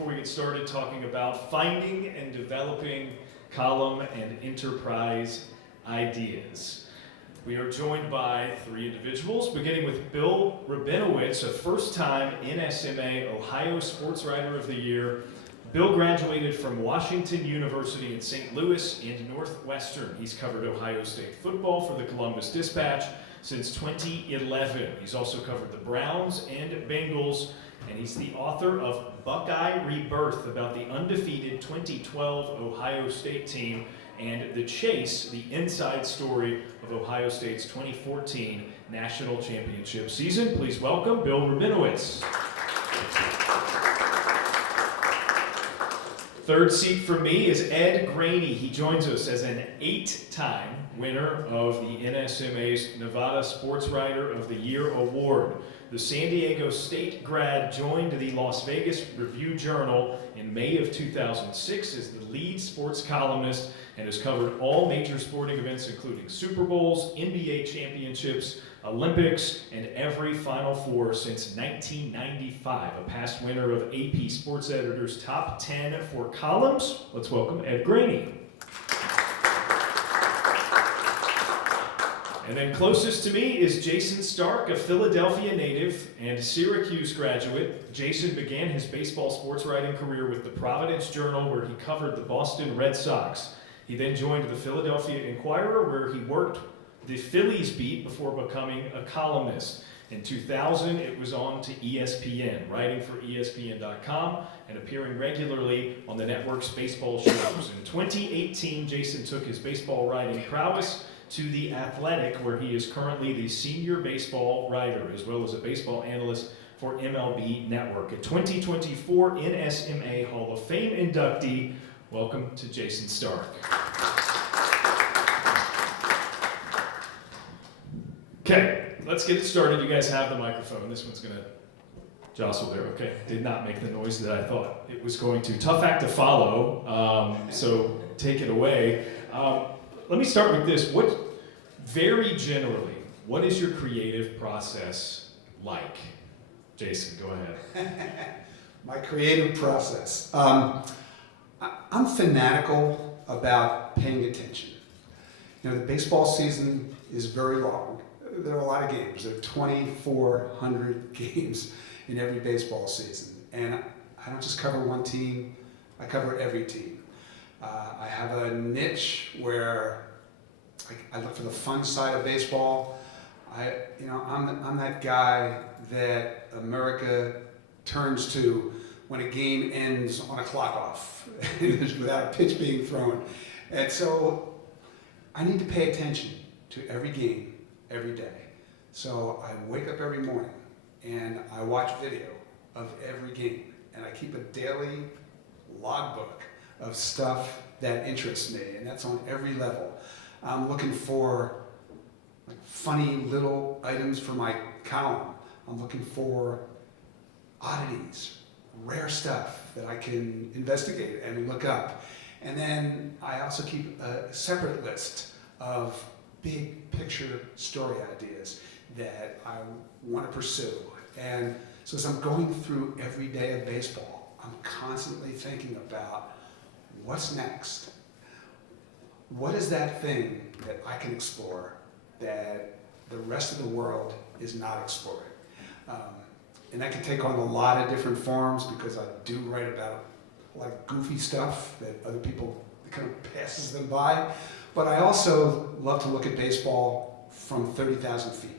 before we get started talking about finding and developing column and enterprise ideas. We are joined by three individuals, beginning with Bill Rabinowitz, a first-time NSMA Ohio Sportswriter of the Year. Bill graduated from Washington University in St. Louis and Northwestern. He's covered Ohio State football for the Columbus Dispatch since 2011. He's also covered the Browns and Bengals, and he's the author of Buckeye Rebirth, about the undefeated 2012 Ohio State team, and The Chase, the inside story of Ohio State's 2014 National Championship season. Please welcome Bill Rabinowitz. Third seat for me is Ed Graney. He joins us as an 8-time winner of the NSMA's Nevada Sportswriter of the Year Award. The San Diego State grad joined the Las Vegas Review-Journal in May of 2006 as the lead sports columnist and has covered all major sporting events including Super Bowls, NBA championships, Olympics, and every Final Four since 1995. A past winner of AP Sports Editor's Top 10 for columns. Let's welcome Ed Graney. And then closest to me is Jayson Stark, a Philadelphia native and Syracuse graduate. Jayson began his baseball sports writing career with the Providence Journal, where he covered the Boston Red Sox. He then joined the Philadelphia Inquirer, where he worked the Phillies beat before becoming a columnist. In 2000, it was on to ESPN, writing for ESPN.com and appearing regularly on the network's baseball shows. In 2018, Jayson took his baseball writing prowess to The Athletic, where he is currently the senior baseball writer, as well as a baseball analyst for MLB Network. A 2024 NSMA Hall of Fame inductee. Welcome to Jayson Stark. Okay, let's get it started. You guys have the microphone. This one's gonna jostle there. Okay, did not make the noise that I thought it was going to. Tough act to follow, so take it away. Let me start with this. Very generally, what is your creative process like? Jayson, go ahead. My creative process. I'm fanatical about paying attention. You know, the baseball season is very long. There are a lot of games. There are 2,400 games in every baseball season. And I don't just cover one team, I cover every team. I have a niche where I look for the fun side of baseball. I'm that guy that America turns to when a game ends on a clock off without a pitch being thrown. And so I need to pay attention to every game, every day. So I wake up every morning and I watch video of every game. And I keep a daily logbook of stuff that interests me, and that's on every level. I'm looking for funny little items for my column. I'm looking for oddities, rare stuff that I can investigate and look up. And then I also keep a separate list of big picture story ideas that I want to pursue. And so as I'm going through every day of baseball, I'm constantly thinking about what's next. What is that thing that I can explore that the rest of the world is not exploring? And that can take on a lot of different forms, because I do write about a lot of goofy stuff that other people, it kind of passes them by. But I also love to look at baseball from 30,000 feet.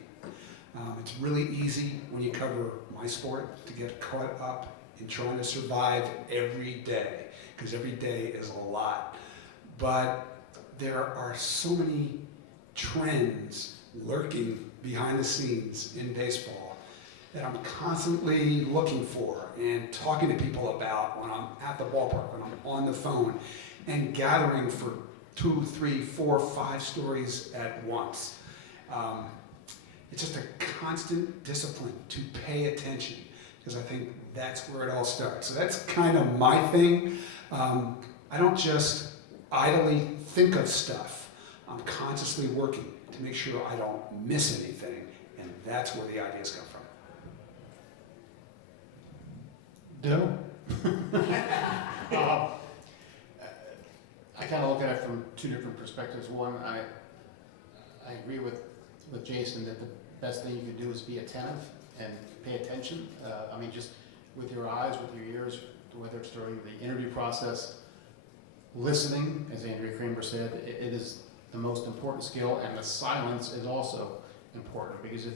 It's really easy when you cover my sport to get caught up in trying to survive every day, because every day is a lot. But there are so many trends lurking behind the scenes in baseball that I'm constantly looking for and talking to people about when I'm at the ballpark, when I'm on the phone, and gathering for 2, 3, 4, 5 stories at once. It's just a constant discipline to pay attention, because I think that's where it all starts. So that's kind of my thing. I don't just idly think of stuff. I'm consciously working to make sure I don't miss anything, and that's where the ideas come from. No. it from two different perspectives. One, I agree with Jayson that the best thing you can do is be attentive and pay attention. I mean, just with your eyes, with your ears, whether it's during the interview process, listening, as Andrea Kramer said, it is the most important skill, and the silence is also important, because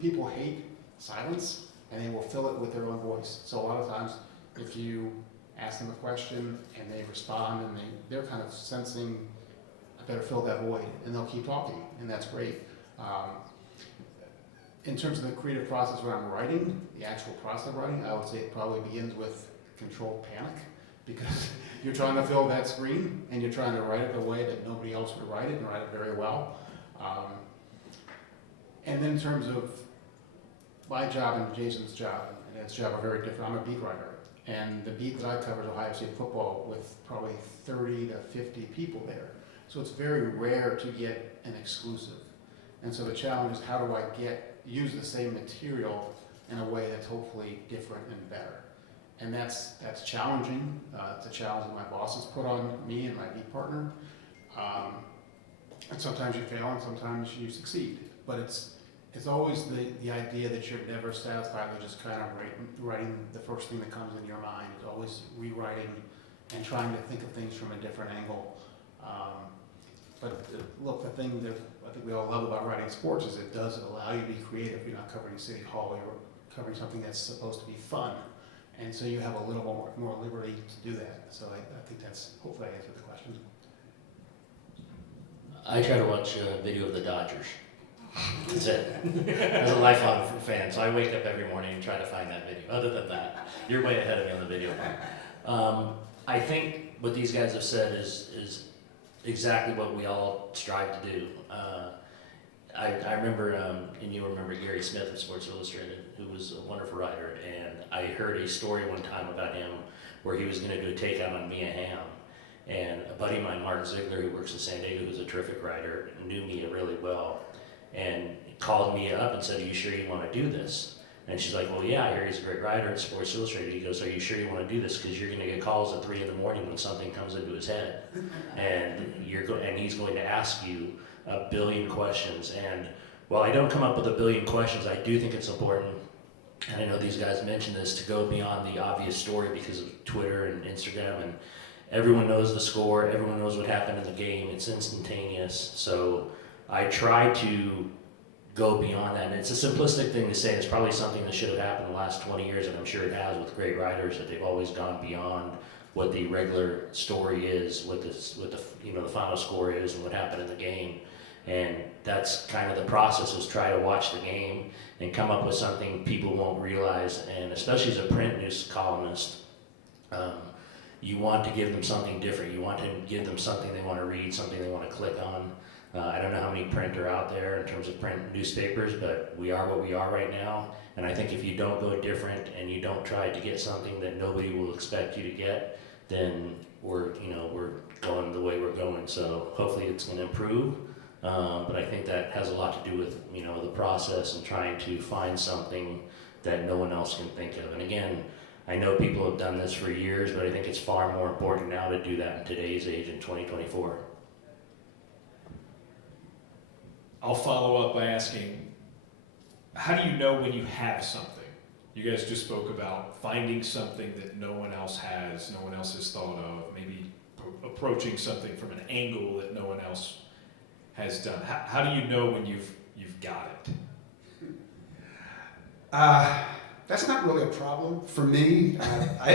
people hate silence and they will fill it with their own voice. So a lot of times if you ask them a question and they respond and they're kind of sensing, I better fill that void, and they'll keep talking, and that's great. In terms of the creative process when I'm writing, the actual process of writing, I would say it probably begins with controlled panic, because you're trying to fill that screen and you're trying to write it the way that nobody else would write it and write it very well. And then in terms of my job and Jayson's job, and his job are very different. I'm a beat writer, and the beat that I cover is Ohio State football with probably 30 to 50 people there. So it's very rare to get an exclusive. And so the challenge is, how do I use the same material in a way that's hopefully different and better? And that's challenging. It's a challenge that my bosses put on me and my beat partner. And sometimes you fail and sometimes you succeed. But it's always the idea that you're never satisfied with just kind of writing the first thing that comes in your mind. It's always rewriting and trying to think of things from a different angle. Look, the thing that I think we all love about writing sports is it does allow you to be creative. You're not covering City Hall, you're covering something that's supposed to be fun. And so you have a little more liberty to do that. So I think hopefully I answered the question. I try to watch a video of the Dodgers. That's it. As a lifelong fan, so I wake up every morning and try to find that video. Other than that, you're way ahead of me on the video part. I think what these guys have said is exactly what we all strive to do. I remember, and you remember Gary Smith of Sports Illustrated, who was a wonderful writer, and I heard a story one time about him where he was going to do a takeout on Mia Hamm. And a buddy of mine, Mark Ziegler, who works in San Diego, who's a terrific writer, knew Mia really well, and called Mia up and said, "Are you sure you want to do this?" And she's like, "Well, yeah, I hear he's a great writer at Sports Illustrated." He goes, "Are you sure you want to do this? Because you're going to get calls at 3 in the morning when something comes into his head, and he's going to ask you a billion questions." And while I don't come up with a billion questions, I do think it's important, and I know these guys mentioned this, to go beyond the obvious story because of Twitter and Instagram, and everyone knows the score, everyone knows what happened in the game, it's instantaneous. So I try to go beyond that. And it's a simplistic thing to say. It's probably something that should have happened in the last 20 years, and I'm sure it has with great writers, that they've always gone beyond what the regular story is, what the final score is, and what happened in the game. And that's kind of the process, is try to watch the game and come up with something people won't realize. And especially as a print news columnist, you want to give them something different. You want to give them something they want to read, something they want to click on. I don't know how many print are out there in terms of print newspapers, but we are what we are right now. And I think if you don't go different and you don't try to get something that nobody will expect you to get, then we're going the way we're going. So hopefully it's going to improve. But I think that has a lot to do with the process and trying to find something that no one else can think of. And again, I know people have done this for years, but I think it's far more important now to do that in today's age, in 2024. I'll follow up by asking, how do you know when you have something? You guys just spoke about finding something that no one else has, no one else has thought of, maybe approaching something from an angle that no one else has done. How do you know when you've got it? That's not really a problem for me. I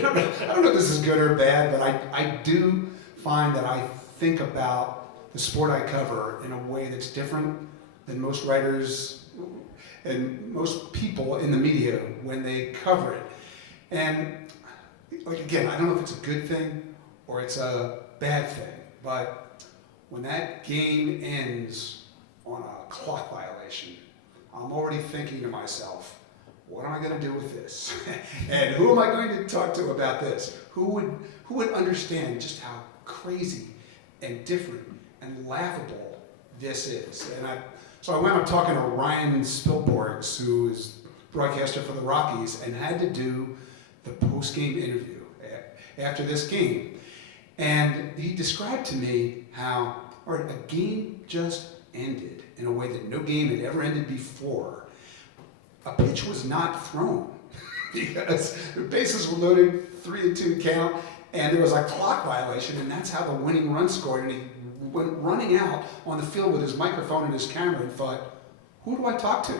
don't know if this is good or bad, but I do find that I think about the sport I cover in a way that's different than most writers and most people in the media when they cover it. And again, I don't know if it's a good thing or it's a bad thing, but when that game ends on a clock violation, I'm already thinking to myself, what am I going to do with this? And who am I going to talk to about this? Who would understand just how crazy and different and laughable this is? And so I wound up talking to Ryan Spilborgs, who is broadcaster for the Rockies, and had to do the post-game interview after this game. And he described to me how, all right, a game just ended in a way that no game had ever ended before. A pitch was not thrown because the bases were loaded, 3-2 count, and there was a clock violation, and that's how the winning run scored. And he went running out on the field with his microphone and his camera and thought, who do I talk to?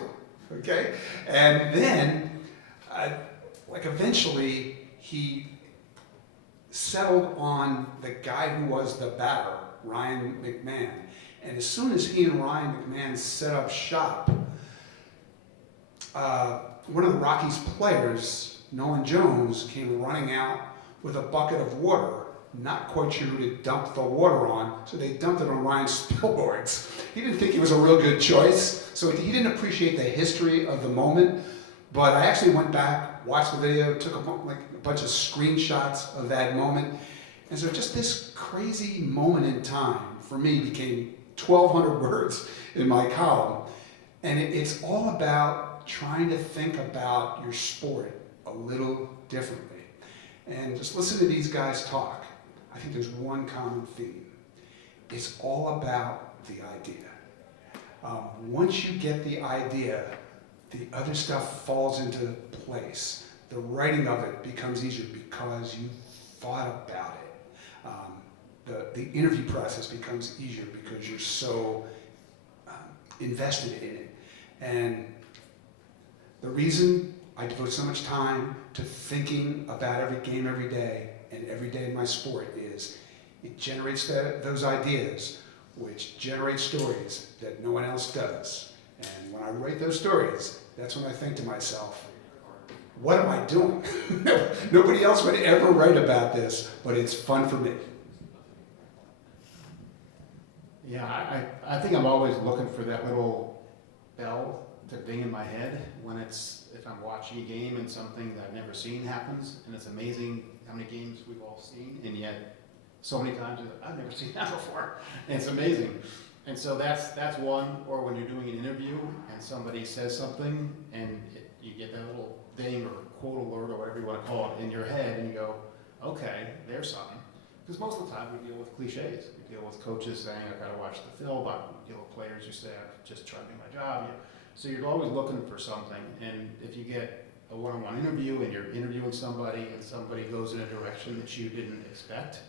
Okay? And then, eventually, he settled on the guy who was the batter, Ryan McMahon. And as soon as he and Ryan McMahon set up shop, one of the Rockies players, Nolan Jones, came running out with a bucket of water, not quite sure who to dump the water on, so they dumped it on Ryan's billboards. He didn't think it was a real good choice, so he didn't appreciate the history of the moment. But I actually went back, watched the video, took a bunch of screenshots of that moment. And so just this crazy moment in time, for me, became 1,200 words in my column. And it's all about trying to think about your sport a little differently. And just listen to these guys talk. I think there's one common theme. It's all about the idea. Once you get the idea, the other stuff falls into place. The writing of it becomes easier because you thought about it. The interview process becomes easier because you're so invested in it. And the reason I devote so much time to thinking about every game every day and every day in my sport is it generates those ideas, which generate stories that no one else does. And when I write those stories, that's when I think to myself, what am I doing? Nobody else would ever write about this, but it's fun for me. Yeah, I think I'm always looking for that little bell to ding in my head if I'm watching a game and something that I've never seen happens, and it's amazing how many games we've all seen, and yet so many times I've never seen that before, and it's amazing. And so that's one, or when you're doing an interview and somebody says something and you get that little ding or quote alert or whatever you want to call it in your head, and you go, okay, there's something. Because most of the time we deal with cliches. We deal with coaches saying, I've got to watch the film. We deal with players who say, I'm just trying to do my job. So you're always looking for something. And if you get a one-on-one interview and you're interviewing somebody and somebody goes in a direction that you didn't expect,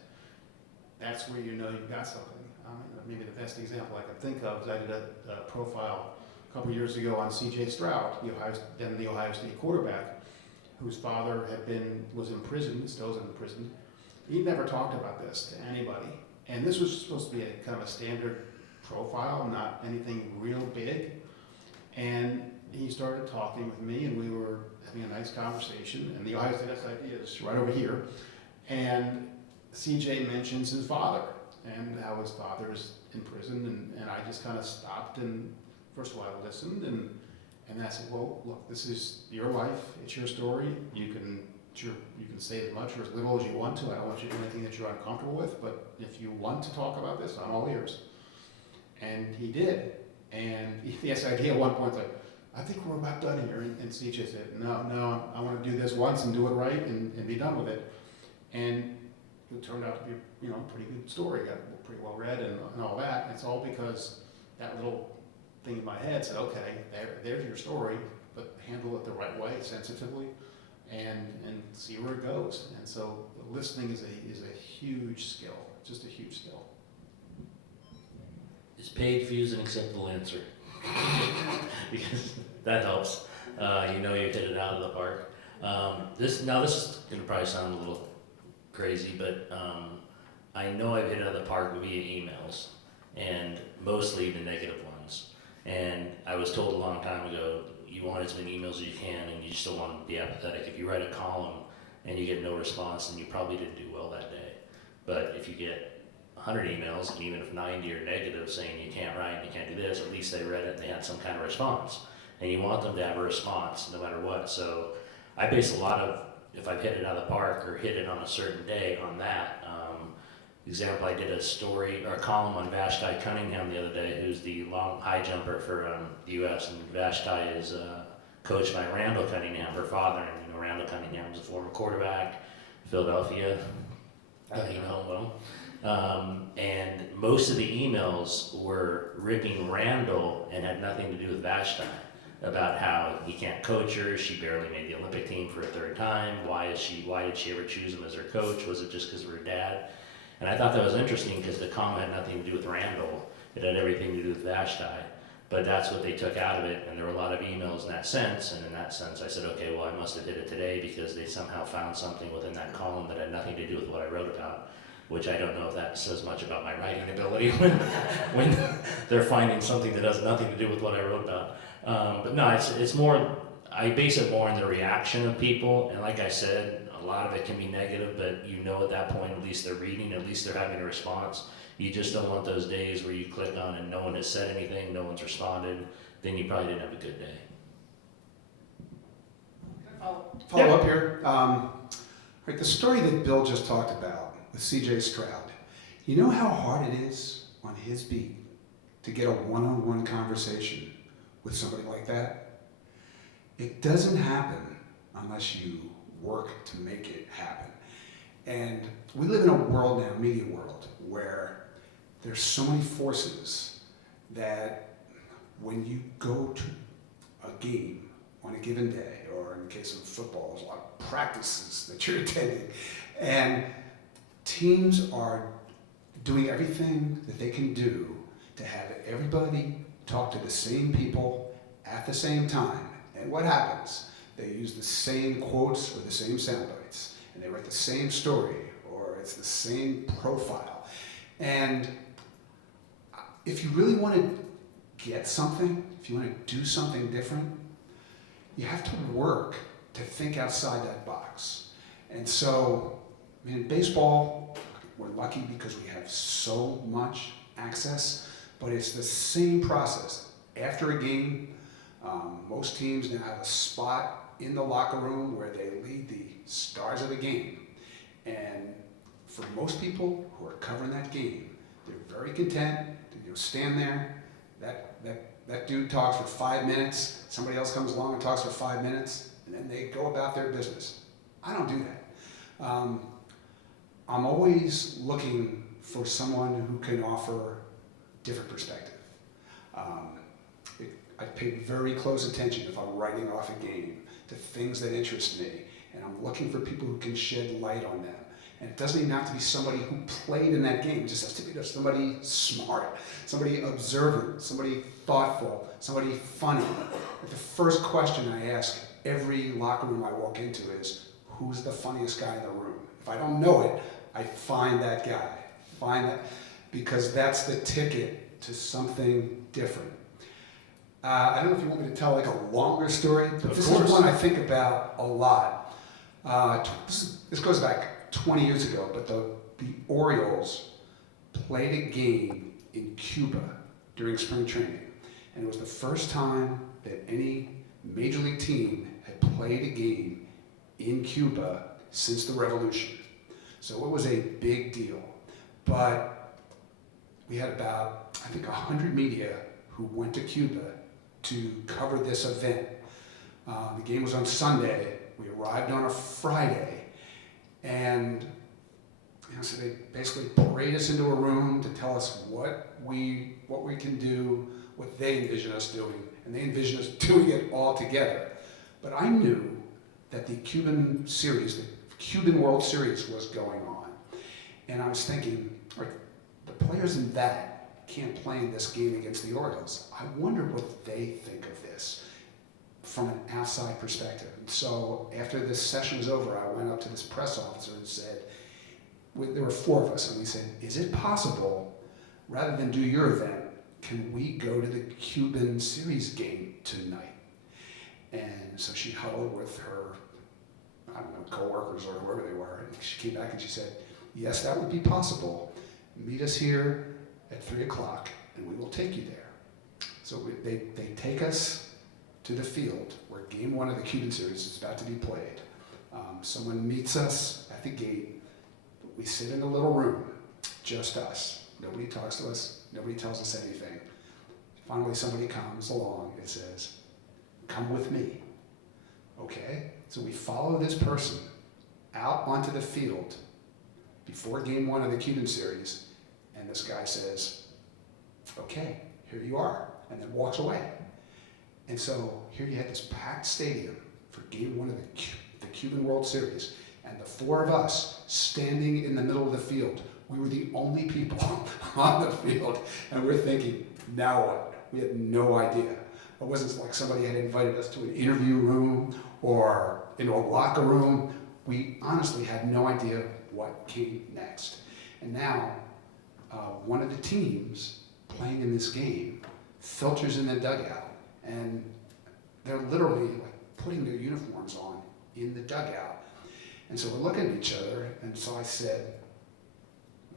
that's where you know you've got something. Maybe the best example I can think of is I did a profile a couple years ago on C.J. Stroud, the Ohio State quarterback, whose father was in prison, still is in prison. He never talked about this to anybody. And this was supposed to be kind of a standard profile, not anything real big. And he started talking with me, and we were having a nice conversation. And the Ohio State SID is right over here. And CJ mentions his father and how his father is in prison. And I just kind of stopped, and first of all, I listened. And I said, well, look, this is your life. It's your story. You can say as much or as little as you want to. I don't want you to do anything that you're uncomfortable with, but if you want to talk about this, I'm all ears. And he did. And the SID at one point said, I think we're about done here. And CJ said, no, I want to do this once and do it right and be done with it. And it turned out to be a pretty good story. Got pretty well read and all that. It's all because that little thing in my head said, okay, there's your story, but handle it the right way, sensitively. And see where it goes. And so listening is a huge skill, just a huge skill. Is paid, fuse, an acceptable answer? Because that helps. You hit it out of the park. This is going to probably sound a little crazy, but I know I've hit it out of the park via emails, and mostly the negative ones. And I was told a long time ago, you want as many emails as you can, and you still want to be apathetic. If you write a column and you get no response, then you probably didn't do well that day. But if you get 100 emails, and even if 90 are negative saying you can't write, you can't do this, at least they read it and they had some kind of response. And you want them to have a response no matter what. So I base a lot of, if I've hit it out of the park or hit it on a certain day, on that. Example, I did a story or a column on Vashti Cunningham the other day, who's the long high jumper for the U.S. And Vashti is coached by Randall Cunningham, her father. And Randall Cunningham is a former quarterback, Philadelphia. you know well. And most of the emails were ripping Randall and had nothing to do with Vashti, about how he can't coach her, she barely made the Olympic team for a third time, why did she ever choose him as her coach, was it just because of her dad? And I thought that was interesting because the column had nothing to do with Randall, it had everything to do with Vashti, but that's what they took out of it, and there were a lot of emails in that sense, and in that sense I said, okay, well I must have did it today because they somehow found something within that column that had nothing to do with what I wrote about, which I don't know if that says much about my writing ability when they're finding something that has nothing to do with what I wrote about. But no, it's more, I base it more on the reaction of people, and like I said, a lot of it can be negative, but you know at that point at least they're reading, at least they're having a response. You just don't want those days where you click on and no one has said anything, no one's responded, then you probably didn't have a good day. Follow up here. Right, the story that Bill just talked about with C.J. Stroud, you know how hard it is on his beat to get a one-on-one conversation with somebody like that? It doesn't happen unless you work to make it happen. And we live in a world now, media world, where there's so many forces that when you go to a game on a given day, or in the case of football, there's a lot of practices that you're attending, and teams are doing everything that they can do to have everybody talk to the same people at the same time. And what happens? They use the same quotes or the same sound bites, and they write the same story, or it's the same profile. And if you really want to get something, if you want to do something different, you have to work to think outside that box. And so, I mean, in baseball, we're lucky because we have so much access, but it's the same process. After a game, most teams now have a spot in the locker room where they lead the stars of the game. And for most people who are covering that game, they're very content to stand there. That dude talks for 5 minutes, somebody else comes along and talks for 5 minutes, and then they go about their business. I don't do that. I'm always looking for someone who can offer different perspective. I pay very close attention if I'm writing off a game to things that interest me, and I'm looking for people who can shed light on them. And it doesn't even have to be somebody who played in that game. It just has to be somebody smart, somebody observant, somebody thoughtful, somebody funny. But the first question I ask every locker room I walk into is, who's the funniest guy in the room? If I don't know it, I find that guy. Because that's the ticket to something different. I don't know if you want me to tell like a longer story, but this is one I think about a lot. This goes back 20 years ago, but the Orioles played a game in Cuba during spring training. And it was the first time that any major league team had played a game in Cuba since the revolution. So it was a big deal. But we had about, I think, 100 media who went to Cuba to cover this event. The game was on Sunday. We arrived on a Friday. And so they basically parade us into a room to tell us what we can do, what they envision us doing, and they envision us doing it all together. But I knew that the Cuban series, the Cuban World Series was going on. And I was thinking, like, the players in that can't play in this game against the Orioles. I wonder what they think of this from an outside perspective. And so after this session was over, I went up to this press officer and said, there were 4 of us, and we said, is it possible, rather than do your event, can we go to the Cuban series game tonight? And so she huddled with her, I don't know, coworkers or whoever they were, and she came back and she said, yes, that would be possible. Meet us here at 3 o'clock, and we will take you there. So they take us to the field where game 1 of the Cuban series is about to be played. Someone meets us at the gate. We sit in a little room, just us. Nobody talks to us. Nobody tells us anything. Finally, somebody comes along and says, come with me. Okay? So we follow this person out onto the field before game one of the Cuban series, and this guy says, okay, here you are, and then walks away. And so here you had this packed stadium for game one of the Cuban World Series, and the four of us standing in the middle of the field. We were the only people on the field, and we're thinking, now what? We had no idea. It wasn't like somebody had invited us to an interview room or into a locker room. We honestly had no idea what came next. And now, one of the teams playing in this game filters in the dugout, and they're literally like putting their uniforms on in the dugout. And so we're looking at each other, and so I said,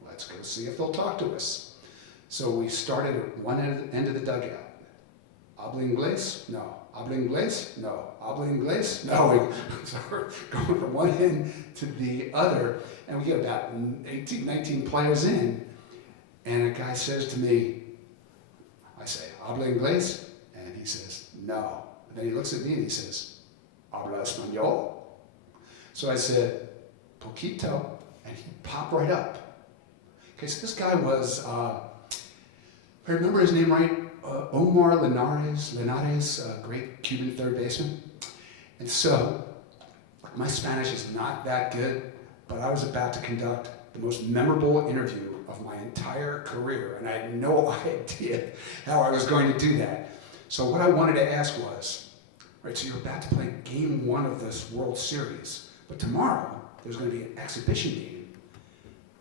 let's go see if they'll talk to us. So we started at one end of the dugout. Habla inglés? No. Habla inglés? No. Habla inglés? No. So we're going from one end to the other, and we get about 18, 19 players in, and a guy says to me, I say, habla inglés? And he says, no. And then he looks at me and he says, habla español? So I said, poquito, and he popped right up. Okay, so this guy was, if I remember his name right, Omar Linares, great Cuban third baseman. And so, my Spanish is not that good, but I was about to conduct the most memorable interview of my entire career, and I had no idea how I was going to do that. So what I wanted to ask was, right, so you're about to play game one of this World Series, but tomorrow there's going to be an exhibition game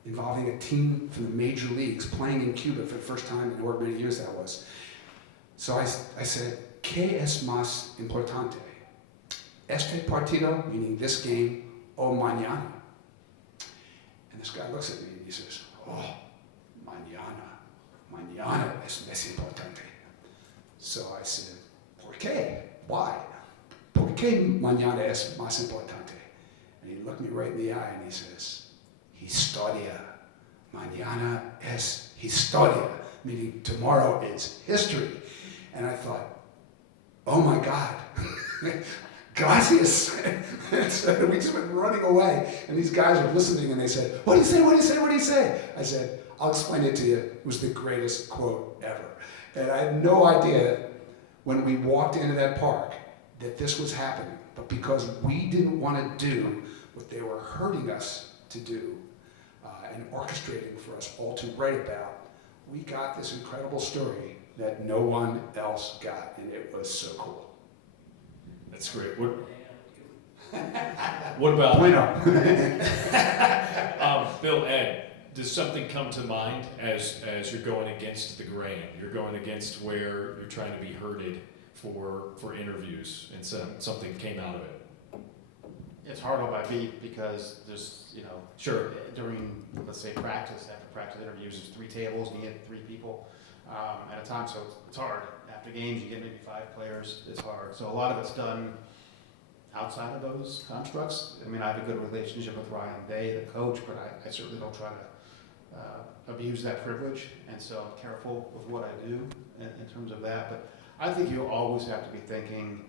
involving a team from the major leagues playing in Cuba for the first time in however many years that was. So I said, ¿Qué es más importante? Este partido, meaning this game, o mañana? And this guy looks at me and he says, oh, mañana. Mañana es más importante. So I said, ¿Por qué? Why? ¿Por qué mañana es más importante? And he looked me right in the eye and he says, Historia. Mañana es historia, meaning tomorrow is history. And I thought, oh my God, gracias. And so we just went running away. And these guys were listening and they said, what do you say, what do you say, what do you say? I said, I'll explain it to you. It was the greatest quote ever. And I had no idea when we walked into that park that this was happening. But because we didn't want to do what they were hurting us to do and orchestrating for us all to write about, we got this incredible story that no one else got, and it was so cool. That's great. What about Bueno. Bill, Ed? Does something come to mind as you're going against the grain? You're going against where you're trying to be herded for interviews, and something came out of it. It's hard on my beat because there's, Sure. during, let's say, practice, after practice interviews, there's 3 tables and you get 3 people at a time, so it's hard. After games, you get maybe 5 players, it's hard. So a lot of it's done outside of those constructs. I mean, I have a good relationship with Ryan Day, the coach, but I certainly don't try to abuse that privilege, and so I'm careful with what I do in terms of that. But I think you always have to be thinking,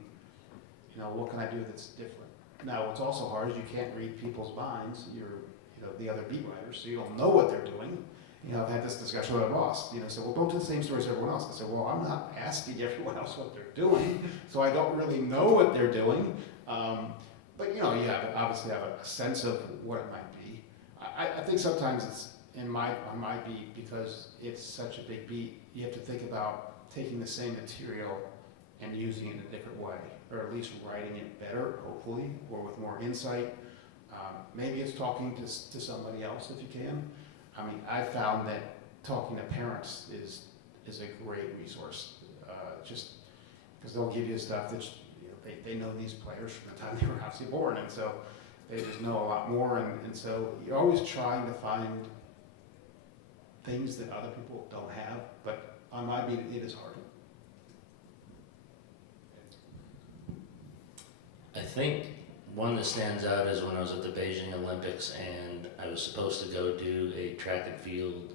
what can I do that's different? Now, what's also hard is you can't read people's minds. You're, the other beat writers, so you don't know what they're doing. I've had this discussion with my boss. So, well, don't do the same stories as everyone else. I said, well, I'm not asking everyone else what they're doing, so I don't really know what they're doing. But you obviously have a sense of what it might be. I think sometimes it's on my beat, because it's such a big beat. You have to think about taking the same material and using it in a different way, or at least writing it better, hopefully, or with more insight. Maybe it's talking to somebody else if you can. I mean, I found that talking to parents is a great resource, just because they'll give you stuff that they know these players from the time they were obviously born, and so they just know a lot more, and so you're always trying to find things that other people don't have, but on my beat, it is hard. I think one that stands out is when I was at the Beijing Olympics and I was supposed to go do a track and field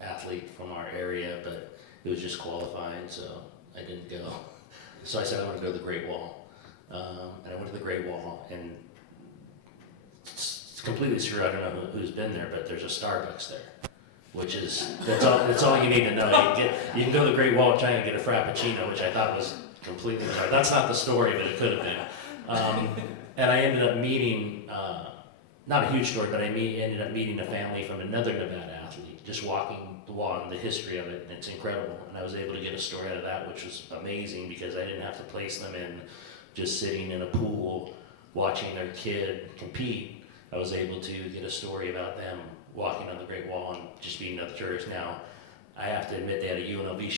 athlete from our area, but it was just qualified, so I didn't go. So I said I want to go to the Great Wall. And I went to the Great Wall, and completely screw. I don't know who's been there, but there's a Starbucks there, which is that's all you need to know. You can go to the Great Wall of China and get a frappuccino, which I thought was completely bizarre. That's not the story, but it could have been. And I ended up meeting, not a huge story, but ended up meeting a family from another Nevada athlete, just walking the wall and the history of it, and it's incredible. And I was able to get a story out of that, which was amazing because I didn't have to place them in just sitting in a pool watching their kid compete. I was able to get a story about them walking on the Great Wall and just being another tourist. Now, I have to admit they had a UNLV